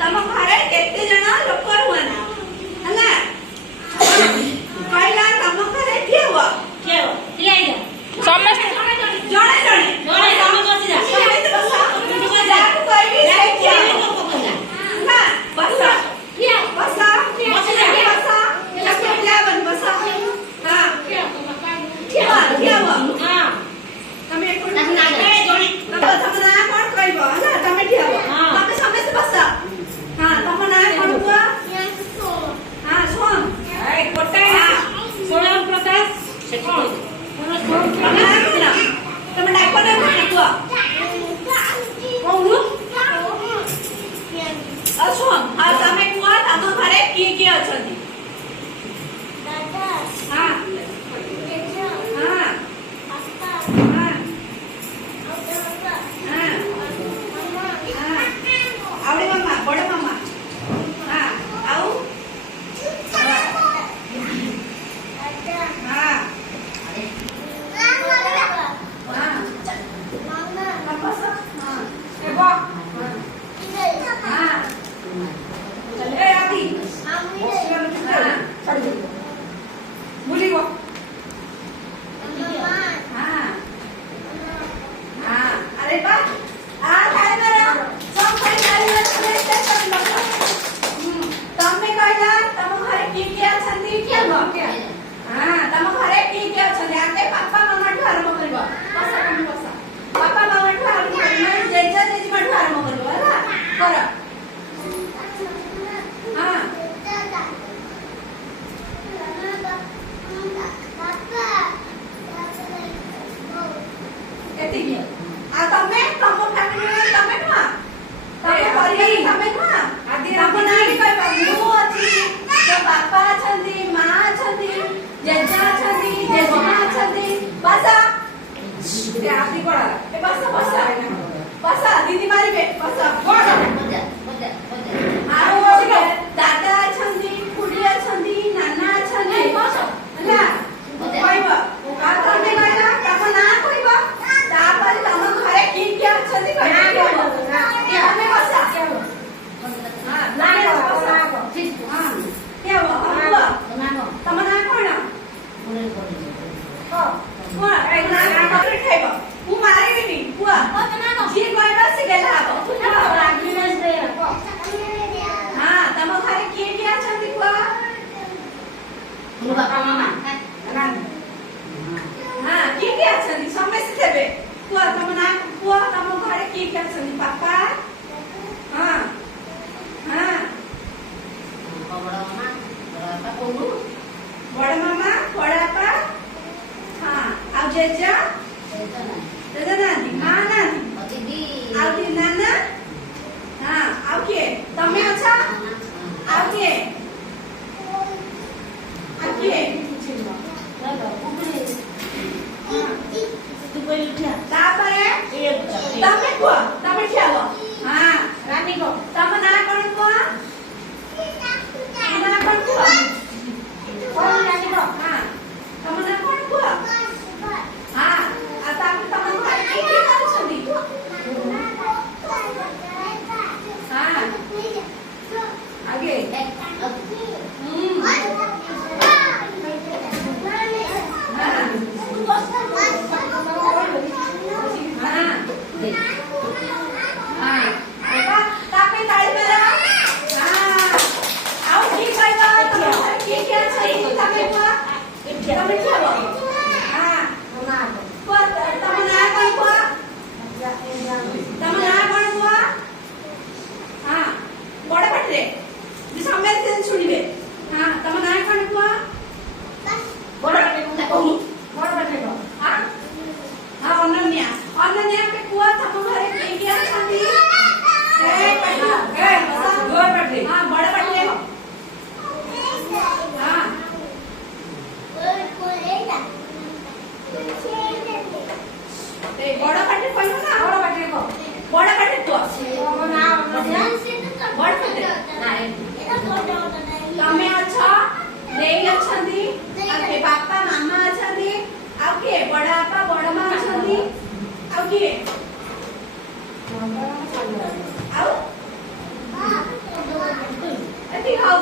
तम घरे केते जण लोक रुहन हला कहला तम घरे ठेव ठियाई जा समस्त जणे जणे तम बसी जा समस्त बसा जाको कहबी से ठिया ना बसा बसा बसी जा बसा जाको ठियावन बसा हां ठिया हां तमे कोन ना जणे तम ना कोन कहबो ना तमे ठियाव तमे समस्त बसा हां तम ना कोन हुआ हां सोम ए कोटाई सोम प्रकाश सेठी तमे डाको ना हुआ कोनु असोम आ तमे हुआ तम घरे की अछंती दादा हां हां हां आवडे मामा बड़े मामा हां आउ हां हां बस हां ए बा हां चल ए आती बोली वो हां हां अरे बा आ खाली मेरा सब खाली खाली तमे कहला तम घरे की अछंती क्या हां तम घरे की अछंती आके पापा मामा ठु आरंभ करबो बसा कम बसा पापा मामा ठु आरंभ करबो जेजा जेजी ठु आरंभ करबो हला कर हां एती की आ तमे तम फैमिली तमे नुआ तमे परिवार तमे नुआ आदि तम नाही कहबा मु अछि तो पापा छंदी मां छंदी जेजा छंदी जेजमा छंदी बसा ए आदि कोडा ए बसा बसा बसा दीदी मारिबे बसा कोडा आरो दादा छंदी खुडी छंदी नाना छंदी बसा हला कहबा आ तमे कहला तम ना कहबा तापर तम घरे की छंदी कहबा तमे बसा हां ना बसा हां क्या हुआ तम ना कोन हां हुआ ए ना डॉक्टर खाइबा तू मारे भी हुआ जी कहबा से गेला हबो हां तम घरे की छंदी हुआ बापा मामा हां की छंदी समस्त देबे हुआ तम ना हुआ तम घरे की छंदी पापा हां हां बड़ा मामा बड़ा पापा हां आ जेजा जेजा नानी मां नानी आ दी नाना हां आ के तमे अच्छा आ के तू कोई उठा तापरे तमे को तमे खेलो हां रानी को तम ना कोन को ना कोन को कोन रानी को हां तम ना कोन को हां आता तम घरे की छंदी हां आगे बड़ा पाटे कहलो ना बड़ा पाटे को बड़ा पाटे तो ना बड़ा पाटे तमे अच्छा देई अछंदी आके पापा मामा अछंदी आ के बड़ा आपा बड़ा मां अछंदी आ के आओ वरती हा